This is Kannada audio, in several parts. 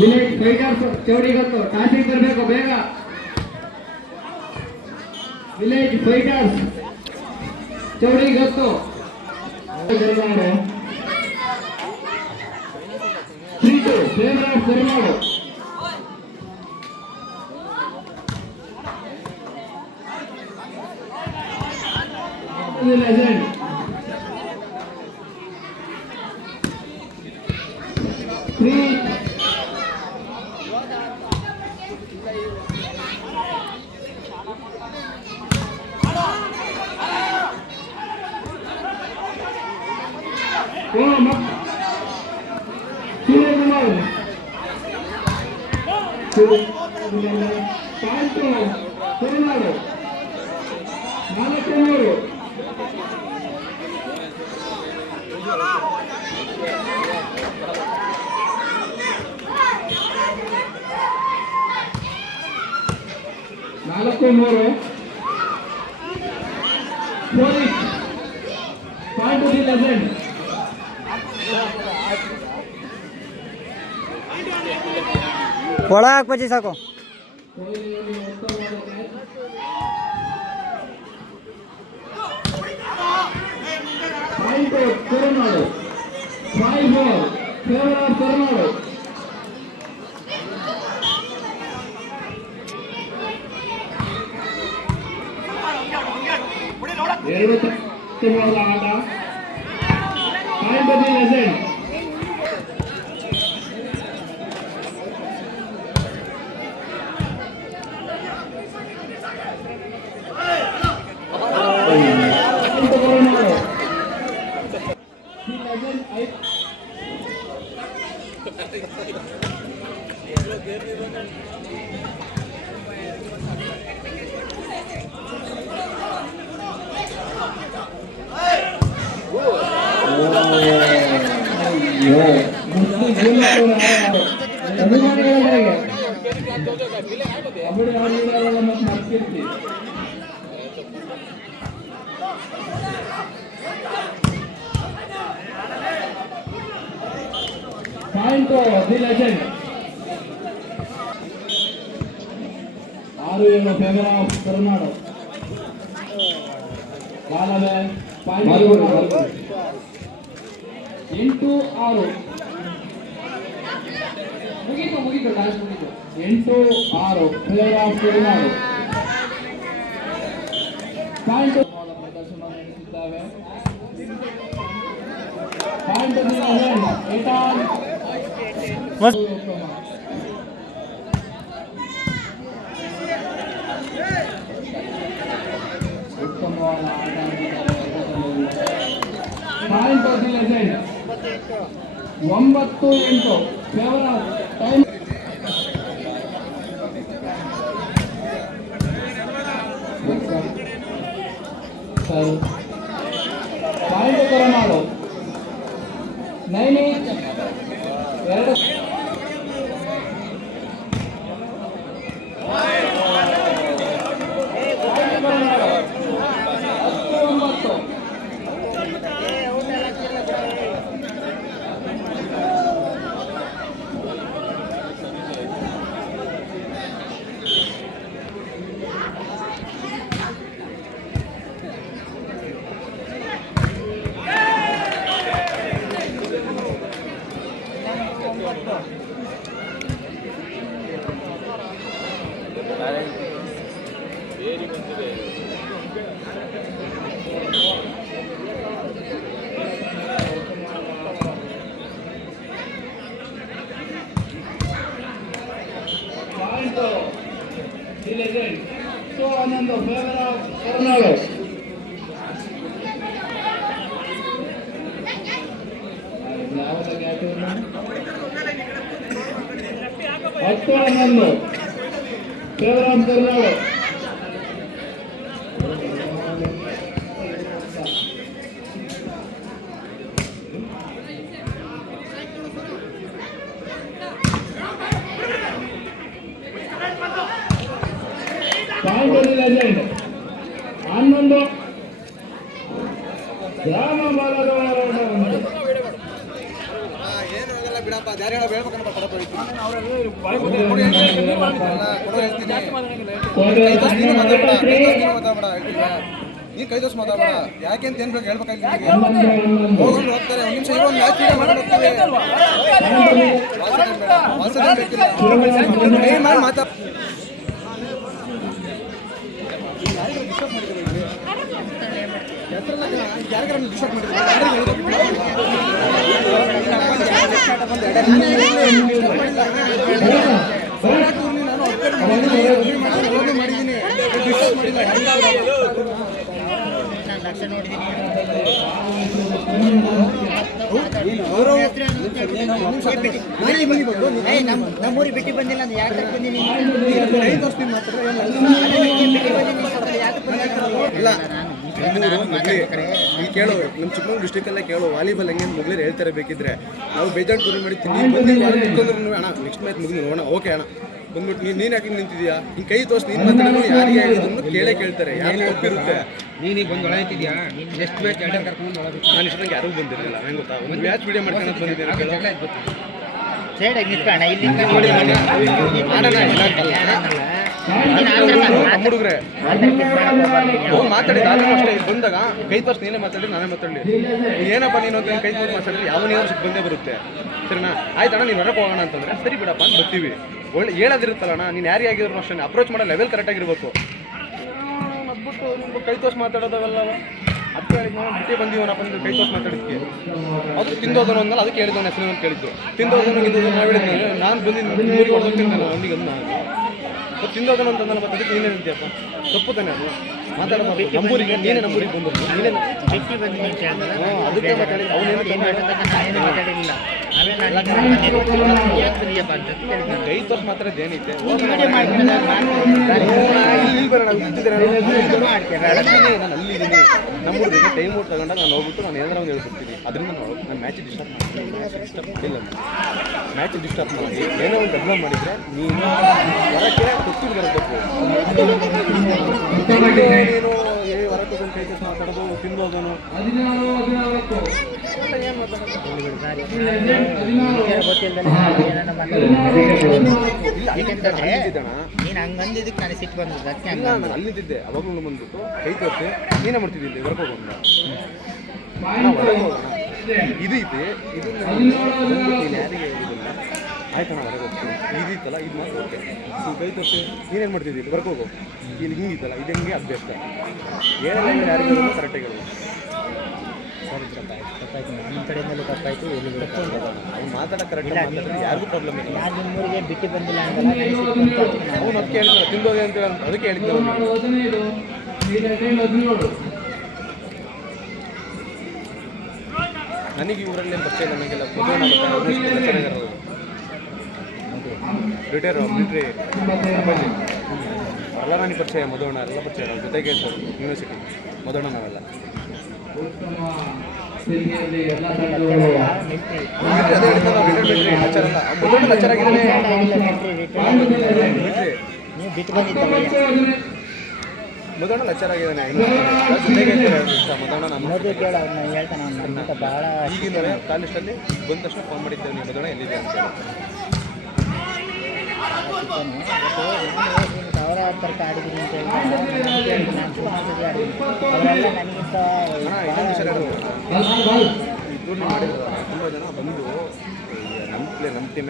ವಿಲೇಜ್ ಫೈಟರ್ಸ್ ಚೌಡಿ ಗೊತ್ತು ಟಾಸಿಗೆ ಬರಬೇಕು ಬೇಗ. ವಿಲೇಜ್ ಫೈಟರ್ಸ್ ಚೌಡಿ ಗೊತ್ತು 3-2 ಫೇವರ್ ಆಫ್ ಕರ್ನಾಡು. ಲೆಜೆಂಡ್ ನಾಲ್ಕು ಮೂರು ಪಾಯಿಂಟ್ ದಿ ಲೆಜೆಂಡ್. ಒಳ ಹಾಕಿ ಸಾಕು. ಪಾಯಿಂಟ್ ಕರುನಾಡು 5-4 ಫೇವರ್ ಆಫ್ ಕರುನಾಡು. ಎರಡು ತಪ್ಪುಗಳ ಆಟ. Point the legend. Point the legend. 6-7 favour of Karnadu. ಕಾಲವೇ ಪಾಯಿಂಟ್ 8-6 ಮುಗಿತು ಲಾಸ್ಟ್ ಮುಗಿತು. 8-6 ಫೇವರ್ ಆಫ್ ಕರ್ನಾಡು. ಪಾಯಿಂಟ್ ಪ್ರದರ್ಶನ ನಡೆಸಿದ್ದಾವೆ. Point the legend 8-6. ಉತ್ತಮವಾದ ಆಟ point of the legend 9-8 favour of time. Point Karunadu 9-8 2. Point the legend. So 11 favour of Karunalu. ಯಾವಾಗ ಗ್ಯಾಪ್ ಇಲ್ಲ 10-11 favour of Karunalu. Point legend 11 ಗ್ರಾಮ ಬಾಲಕರ ನೀ ಕೈ ದೋಸ್ ಮಾತಾಡ ಯಾಕೆ ಅಂತ ಏನ್ ಬೇಕು ಹೇಳ್ಬೇಕಾಗಿ ಹೋಗೋದು ಹೋಗ್ತಾರೆ. ಒಂದು ನಿಮಿಷ ಒಂದು ಮ್ಯಾಚ್ ಮಾಡಿ ಮಾತಾಡ ನಮ್ಮೂರಿಗೆ ಬಿಟ್ಟು ಬಂದಿಲ್ಲ ಅಂದ್ರೆ ಯಾಕೆ ಬಂದಿನಿ ಇಲ್ಲಿ ಕೇಳು. ನಮ್ಮ ಚಿಕ್ಕಮಗಳೂರು ಡಿಸ್ಟ್ರಿಕ್ಟಲ್ಲೇ ಕೇಳು, ವಾಲಿಬಾಲ್ ಹೆಂಗೆ ಮೊದಲೇ ಹೇಳ್ತಾರೆ. ಬೇಕಿದ್ರೆ ನಾವು ಬೇಜಾರು ಟೂರ್ನಿ ಮಾಡಿ ಬಂದು ಅಣ್ಣ ನೆಕ್ಸ್ಟ್ ಮ್ಯಾಚ್ ಮುಗಿದು ನೋಡೋಣ. ಓಕೆ ಅಣ್ಣ ಬಂದ್ಬಿಟ್ಟು ನೀನು ಯಾಕೆ ನಿಂತಿದ್ಯಾ ಹಿಂಗೆ ಕೈ ತೋರಿಸಿ ನೀನು ಮಾತಾಡೋದು ಯಾರಿಗೆ ಹೇಳಿದ್ರು ಕೇಳ್ತಾರೆ. ಯಾರು ತಪ್ಪಿರುತ್ತೆ. ನೀನೀಗ ಬಂದು ಒಳಗಿದ್ಯಾ ಎಷ್ಟು ಮ್ಯಾಚ್ ಎರಡು ಕರ್ಕೊಂಡು ನಾನು ಇಷ್ಟೊಂಗೆ ಯಾರಿಗೂ ಬಂದಿರಲಿಲ್ಲ. ಹೆಂಗೆ ಗೊತ್ತಾ, ಒಂದು ಮ್ಯಾಚ್ ವಿಡಿಯೋ ಮಾಡ್ಕೊಂಡು ಬಂದಿದ್ದೇನೆ. ಹುಡುಗ್ರೆ ಹೋಗಿ ಮಾತಾಡಿದ ಆದ್ರೂ ಅಷ್ಟೇ. ಇಲ್ಲಿ ಬಂದಾಗ ಕೈ ತೋರಿಸಿ ನೀನೇ ಮಾತಾಡಿ ನಾನೇ ಮಾತಾಡಲಿ. ಏನಪ್ಪ ನೀನು ಅಂತ ಕೈ ತೋರಿಸಿ ಮಾತಾಡಲಿ ಯಾವ ಸಿಟ್ಟು ಬಂದೇ ಬರುತ್ತೆ. ಸರಿನಾ? ಆಯ್ತಣ್ಣ ನೀನು ಹೊರಗೆ ಹೋಗೋಣ ಅಂತಂದ್ರೆ ಸರಿ ಬಿಡಪ್ಪ ಅಂತ ಬರ್ತೀವಿ. ಒಳ್ಳೆ ಹೇಳೋದಿರುತ್ತಲ್ಲಣ್ಣ, ನೀನು ಯಾರೇ ಆಗಿದ್ರು ಅಷ್ಟೇ ಅಪ್ರೋಚ್ ಮಾಡೋ ಲೆವೆಲ್ ಕರೆಕ್ಟಾಗಿರ್ಬೇಕು. ನಬ್ಬಿಟ್ಟು ನಿಮ್ಗೆ ಕೈ ತೋರಿಸಿ ಮಾತಾಡೋದವೆಲ್ಲ ಅದಕ್ಕೆ ಹೇಳಿದ್ ನಾವು ಬಿಟ್ಟೇ ಬಂದೀವನಪ್ಪ ಅಂದ್ರೆ ಕೈ ತೋರಿಸಿ ಮಾತಾಡೋದಕ್ಕೆ. ಅದು ತಿಂದೋದನು ಅಂದಲ್ಲ, ಅದಕ್ಕೆ ಹೇಳಿದ್ದು ಹೆಸರು ಅಂತ ಕೇಳಿದ್ದು. ತಿಂದೋದನು ಇದು ನಾವು ಹೇಳಿದ್ಮೇಲೆ ನಾನು ಬಂದು ಊರಿಗೆ ಹೊಡೆದೋಗ್ತೀನಿ ನಾನು ಅವನಿಗೆ ಅಂದ ತಿಂದೋದನು ಅಂತಂದಲ್ಲ. ಮತ್ತೆ ಅದಕ್ಕೆ ನೀನೇ ನಿಂತಿಯಪ್ಪ, ತಪ್ಪು ತಾನೆ ಅದು ಮಾತಾಡೋದು. ನಮ್ಮೂರಿಗೆ ನೀನೇ ನಮ್ಮೂರಿಗೆ ಬಂದದ್ದು ನೀನೇ ಅದಕ್ಕೆ ಮಾತಾಡಿ ಅವನೇನು ಕೈ ತೋರಿಸಿ ಮಾತಾಡೋದು ಏನೈತೆ. ಇಲ್ಲಿ ಬರೋಣ ನಾನು ಅಲ್ಲಿದ್ದೀನಿ. ನಮ್ಮೂರಿಗೆ ಟೈಮ್ ಔಟ್ ತಗೊಂಡಾಗ ನಾನು ಹೋಗ್ಬಿಟ್ಟು ನಾನು ಏನಾರ ಒಂದು ಹೇಳ್ಕೊಡ್ತೀನಿ. ಅದರಿಂದ ನಾನು ಮ್ಯಾಚ್ ಡಿಸ್ಟರ್ಬ್ ಮಾಡ್ತೀನಿ. ಮ್ಯಾಚ್ ಡಿಸ್ಟರ್ಬ್ ಮಾಡಿ ಏನೋ ಒಂದು ಡಬ್ಲ ಮಾಡಿದರೆ ನೀನು ಹೊರಕ್ಕೆ ತೊಟ್ಟಿಗೆ ಬರಬೇಕು. ನೀನು ಹೊರಕ್ಕೆ ಒಂದು ಕೈ ತೋರಿಸಿ ಮಾತಾಡೋದು ತಿಂದೋದನು ಏನು ಮಾತಾಡೋದು ನೀನು ಹಂಗಂದಿದ್ದಕ್ಕೆ ನನಗೆ ಸಿಟ್ಟು ಬಂದಿದ್ದೆ. ಇಲ್ಲ ನಾನು ಅಲ್ಲಿದ್ದೆ ಅವಾಗಲೂ ಬಂದ್ಬಿಟ್ಟು ಕೈ ತೋರಿಸಿ ನೀನೇ ಮಾಡ್ತಿದ್ದಿಲ್ಲ ಹೊರಗೆ ಹೋಗೋಣ ಇದು ಐತೆ. ಇದು ಯಾರಿಗೆ ಹೇಳಿದಿಲ್ಲ ಆಯ್ತು ನಾನು ಹೊರಗೆ ಹೋಗ್ತೀನಿ. ಇದಿತ್ತಲ್ಲ ಇದು ಮಾತ್ರ ಓಕೆ. ನೀವು ಕೈ ತೋರಿಸಿ ನೀನೇನು ಮಾಡ್ತಿದ್ದಿಲ್ಲ ಹೊರಗೆ ಹೋಗೋ. ಇಲ್ಲಿ ಹಿಂಗಿತ್ತಲ್ಲ ಇದು ಹೆಂಗೆ ಅಭ್ಯಾಸ ಏನೆಲ್ಲ ಯಾರಿಗೆ ಕರೆಕ್ಟಾಗಿ ಹೇಳೋದು. ತಪ್ಪಾಯ್ತು, ನಿಮ್ಮ ಕಡೆಯಿಂದಲೂ ತಪ್ಪಾಯಿತು. ಎಲ್ಲಿ ಅವ್ನು ಮಾತಾಡೋಕೆ ಕರೆಕ್ಟ್ ಮಾತಾಡಿದ್ರೆ ಯಾರಿಗೂ ಪ್ರಾಬ್ಲಮ್ ಇಲ್ಲ. ಯಾರು ನಿಮ್ಮೂರಿಗೆ ಬಿಟ್ಟು ಬಂದಿಲ್ಲ ಅಂತಲ್ಲ ಅವ್ನು ಅದಕ್ಕೆ ಹೇಳಿದ ತಿಂದೋದೆ ಅಂತ ಅದಕ್ಕೆ ಹೇಳಿದ್ದೆ. 17 ನನಗೆ ಇವರಲ್ಲಿ ಪರಿಚಯ ನನಗೆಲ್ಲ ರಿಟೈರ್ ಮಿಲಿಟ್ರಿ ಎಲ್ಲ ನನಗೆ ಪರಿಚಯ. ಮಧುವಣ್ಣ ಎಲ್ಲ ಪರಿಚಯ ಅವ್ರ ಜೊತೆಗೆ ಯೂನಿವರ್ಸಿಟಿ ಮಧುವಣ್ಣ ನಾವೆಲ್ಲ ಲೆಕ್ಚರ್ ಆಗಿದ್ದಾನೆ. ಮಧುವಣ್ಣ ಲೆಕ್ಚರ್ ಆಗಿದ್ದಾನೆ. ಜೊತೆಗೆ ಮಧುವಣ್ಣ ನಮ್ಮ ಭಾಳ ಈಗಿಂದಲೇ ಕಾಲೇಜಲ್ಲಿ ಬಂದ ತಕ್ಷಣ ಫೋನ್ ಮಾಡಿದ್ದೇವೆ, ನೀವು ಮಧುವಣ್ಣ ಎಲ್ಲಿದೆ ಅಂತ ಹೇಳಿ. ಅವರ ತರ್ಕ ಆಡಿದ್ದೀನಿ ಅಂತ ಹೇಳಿ ಅವರೆಲ್ಲ ನನಗಿಂತ ಟೂರ್ನಿ ಮಾಡಿದ್ರು. ತುಂಬ ಜನ ಬಂದು ನಮ್ಮ ಟೀಮ್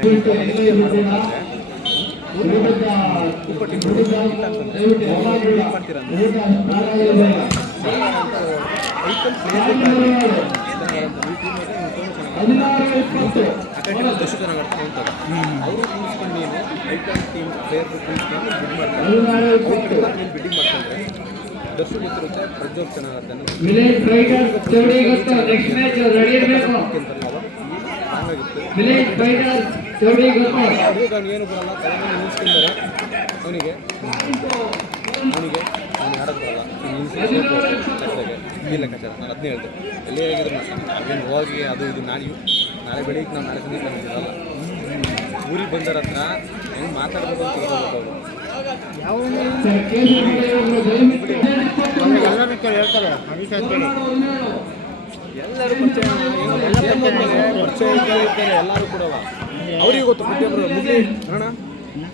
ಮಾಡ್ತೀರ ಟೀಮ್ ದರ್ಶು ಚೆನ್ನಾಗಿ ಆಡ್ತಾರೆ ಅಂತ ಅವರು ಕೂರಿಸ್ಕೊಂಡು ನೀನು ಐಟಮ್ ಟೀಮ್ ಪ್ಲೇಯರ್ ಕೂರಿಸ್ಕೊಂಡು ಬಿಡ್ ಮಾಡ್ತಾರೆ ನೀನು ಬಿಡ್ಡಿಂಗ್ ಮಾಡ್ಕೊಂಡ್ರೆ ದರ್ಶು ಗೊತ್ತಿರುತ್ತೆ ಪ್ರಜ್ವಲ್ ಚೆನ್ನಾಗುತ್ತೆ ಅನ್ನೋದು ವಿಲೇಜ್ ಫೈಟರ್ಸ್ ಚೌಡಿ ಗೊತ್ತು ನೆಕ್ಸ್ಟ್ ಮ್ಯಾಚ್ ರೆಡಿ ಇರಬೇಕು ಚೆನ್ನಾಗಿತ್ತು ವಿಲೇಜ್ ಫೈಟರ್ಸ್ ಚೌಡಿ ಗೊತ್ತು ಹುಡುಗ ಏನು ಬರಲ್ಲ ತಲೆಗೆ ನಿಲ್ಲಿಸ್ಕೊಂಡರೆ ಅವನಿಗೆ ಅವ್ನು ಆಡೋದು ಬರಲ್ಲ ನಿಲ್ಲಿಸ್ಕೊಂಡ್ರೆ ಈ ಲೆಕ್ಕಾಚಾರ ನಾನು ಅದನ್ನೇ ಹೇಳ್ದೆ ಎಲ್ಲೇ ಹೇಗಿದ್ರು ಅದೇನು ಹೋಗಿ ಅದು ಇದು ನಾಳೆ ಬೆಳಿಗ್ಗೆ ನಾವು ನಾಳೆ ಸಂಜೆ ನಮ್ಗೆ ಇರಲ್ಲ ಊರಿಗೆ ಬಂದರ ಹತ್ರ ಹೆಂಗೆ ಮಾತಾಡಬೇಕು ಅಂತ ಹೇಳ್ಬೇಕು ಅವರು ಹೇಳ್ತಾರೆ ಹರೀಶ್ ಅಂತೇಳಿ ಎಲ್ಲರೂ ಪರಿಚಯ ಇರ್ತಾರೆ ಎಲ್ಲರೂ ಕೂಡ ಅವ್ರಿಗೆ ಗೊತ್ತು ಪ್ರತಿಯೊಬ್ಬರು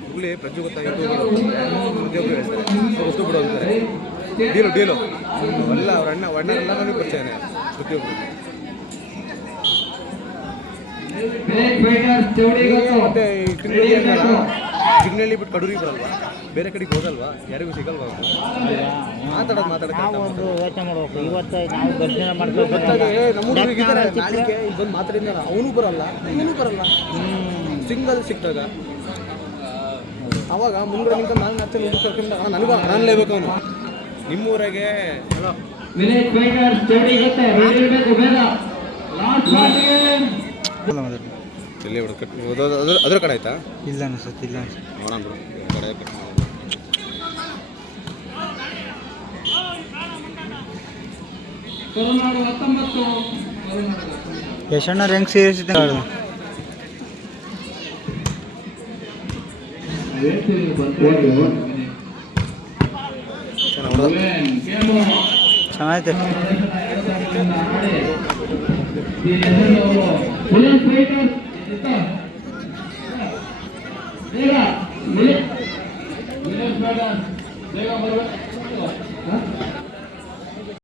ಮುಗ್ಲಿ ಪ್ರಜ್ಜು ಗೊತ್ತಾಗಿತ್ತು ಪ್ರತಿಯೊಬ್ಬರು ಹೇಳ್ತಾರೆ ಗೊತ್ತು ಬಿಡು ಅಂತಾರೆ ಡೀಲು ಎಲ್ಲ ಅವ್ರ ಅಣ್ಣರೆಲ್ಲ ನನಗೆ ಪರಿಚಯನೇ ಪ್ರತಿಯೊಬ್ಬರು ಮತ್ತೆ ಚಿಗ್ನಳ್ಳಿ ಬಿಟ್ಟು ಕಡೂರಿಗೆ ಬರಲ್ವಾ ಬೇರೆ ಕಡೆಗೆ ಹೋಗಲ್ವಾ ಯಾರಿಗೂ ಸಿಗಲ್ವಾ ನಾವು ಒಂದು ಯೋಚನೆ ಮಾಡ್ಬೇಕು ಇವತ್ತು ನಾವು ದರ್ಶನ ಮಾಡ್ಬೇಕು ನಮ್ಮ ಹುಡುಗರಿಗೆ ಇದ್ದಾರೆ ನಾಳೆಗೆ ಇಲ್ಲಿ ಬಂದು ಮಾತಾಡಿದಾರ ಅವನು ಬರಲ್ಲ ಇವನು ಬರಲ್ಲ ಸಿಂಗಲ್ ಸಿಕ್ಕಾಗ ಅವಾಗ ಮುಂದೆ ನಿಂತ ನಾನು ಮತ್ತೆ ಹುಡುಗ ಕರ್ಕೊಂಡಾಗ ನನಗೂ ಅನ್ಲೇಬೇಕು ಅವನು ನಿಮ್ಮೂರಾಗೆ ವಿಲೇಜ್ ಫೈಟರ್ಸ್ ಚೌಡಿ ಗೊತ್ತು ರೆಡಿ ಇರಬೇಕು ಬೇಗ ಲಾಸ್ಟ್ ಬಾಲ್ಗೆ ಎಲ್ಲಿ ಬಿಡು ಅದ್ರ ಕಡೆ ಆಯ್ತಾ ಇಲ್ಲ ಅನ್ಸುತ್ತೆ ಇಲ್ಲ ಅನ್ಸುತ್ತೆ ನೋಡೋಣ ಬಿಡು ಕಡೆ ಕಟ್ ಕರುನಾಡು 19 ಯಶಣ್ಣವ್ರು ಹೆಂಗೆ ಸೀರಿಯಸ್ ಇದ್ದ ಚೆನ್ನಾಗೈತೆ ವಿಲೇಜ್ ಫೈಟರ್ಸ್ ಬೇಗ ವಿಲೇಜ್ ಫೈಟರ್ಸ್ ಬೇಗ ಬರಬೇಕು